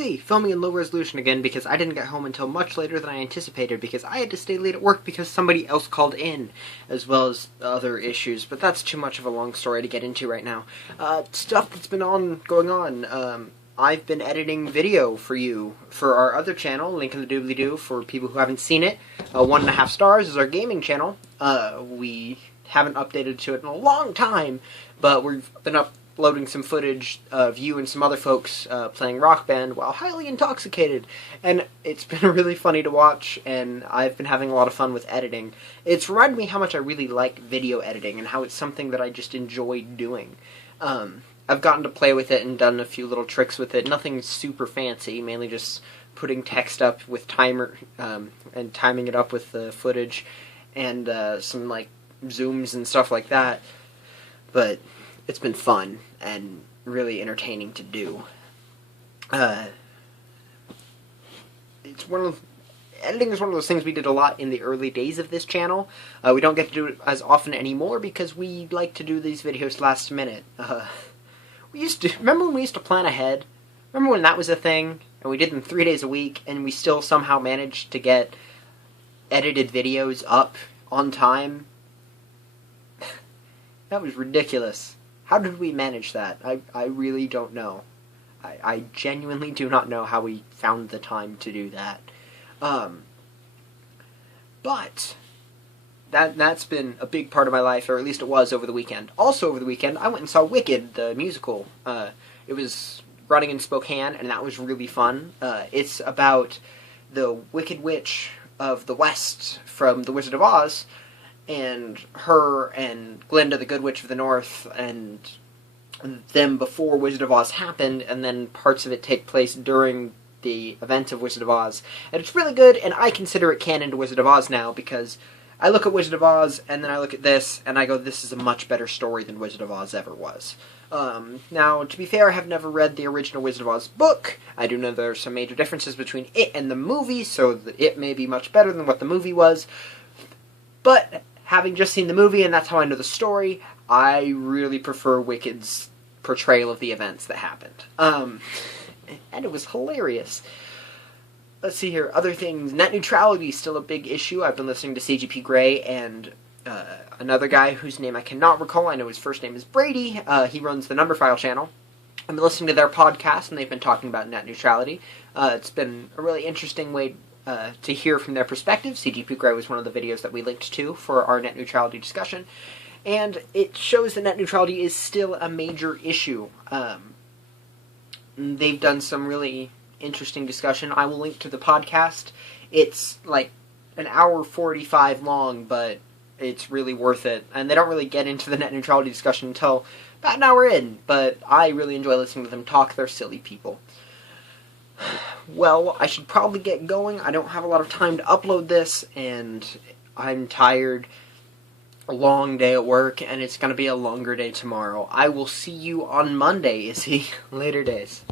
Filming in low resolution again because I didn't get home until much later than I anticipated because I had to stay late at work because somebody else called in, as well as other issues, but that's too much of a long story to get into right now. Stuff that's been going on. I've been editing video for you for our other channel, link in the doobly-doo for people who haven't seen it. 1.5 stars is our gaming channel. We haven't updated to it in a long time, but we've been uploading some footage of you and some other folks playing Rock Band while highly intoxicated, and it's been really funny to watch, and I've been having a lot of fun with editing. It's reminded me how much I really like video editing and how it's something that I just enjoy doing. I've gotten to play with it and done a few little tricks with it. Nothing super fancy, mainly just putting text up with timer and timing it up with the footage and some like zooms and stuff like that. But it's been fun and really entertaining to do. Editing is one of those things we did a lot in the early days of this channel. We don't get to do it as often anymore because we like to do these videos last minute. Remember when we used to plan ahead? Remember when that was a thing? And we did them 3 days a week, and we still somehow managed to get edited videos up on time? That was ridiculous. How did we manage that? I really don't know. I genuinely do not know how we found the time to do that. But that's been a big part of my life, or at least it was over the weekend. Also over the weekend, I went and saw Wicked, the musical. It was running in Spokane, and that was really fun. It's about the Wicked Witch of the West from The Wizard of Oz, and her and Glinda, the Good Witch of the North, and them before Wizard of Oz happened, and then parts of it take place during the event of Wizard of Oz. And it's really good, and I consider it canon to Wizard of Oz now, because I look at Wizard of Oz, and then I look at this, and I go, this is a much better story than Wizard of Oz ever was. Now, to be fair, I have never read the original Wizard of Oz book. I do know there are some major differences between it and the movie, so that it may be much better than what the movie was. But having just seen the movie, and that's how I know the story, I really prefer Wicked's portrayal of the events that happened. And it was hilarious. Let's see here, other things. Net neutrality is still a big issue. I've been listening to CGP Grey and another guy whose name I cannot recall. I know his first name is Brady. He runs the Numberphile channel. I've been listening to their podcast, and they've been talking about net neutrality. It's been a really interesting way to hear from their perspective. CGP Grey was one of the videos that we linked to for our net neutrality discussion. And it shows that net neutrality is still a major issue. They've done some really interesting discussion. I will link to the podcast. It's like an hour 45 long, but it's really worth it. And they don't really get into the net neutrality discussion until about an hour in, but I really enjoy listening to them talk. They're silly people. Well, I should probably get going. I don't have a lot of time to upload this, and I'm tired. A long day at work, and it's going to be a longer day tomorrow. I will see you on Monday, Later days.